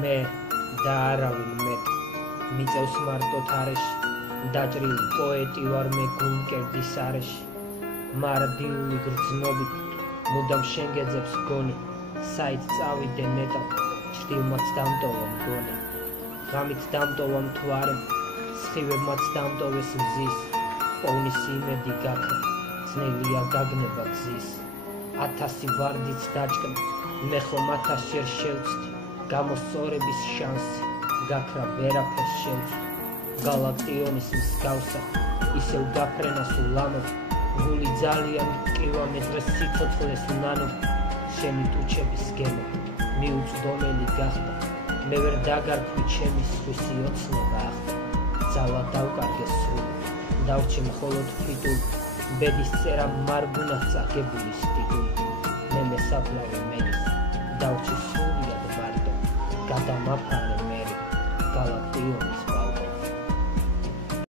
მე და არავინ მე მიწევს მარტოთ არეში დაჭრილი პოეტი ვარ მე გულმკერდის არეში მარადიული გრძნობით მუდამ შენგეძებს გონი საით წავიდე ნეტავ ჭრილმაც დამტოვა მგონი ღამით დამტოვა მთვარე სხივებმაც დამტოვეს მზის პოვნის იმედი გაქრა ძნელია გაგნება გზის 1000 ვარდიც დაჭკნა მე ხომ 1000 ჯერ შევწდი გამოსწორების შანსი გაქრა ვერაფერს შევწვდი გალაქტიონის მსგავსა ისევ გაფრენა სულ ლამაზ გული ძალიან კილომეტრს სიცოცხლეს უნანო შენი ტუჩების გემო მიუწვდომელი გახდა მე ვერ დაგარქვი ჩემი სხვისი ოცნება ახლა ძალა დავკარგე სრული დავჭი მხოლოდ ფიტული ბედის წერა მარგუნას წაგებული სტიდული მე მესაფლავე მენის დავჭი სრულიად ვარდო გადამაფარე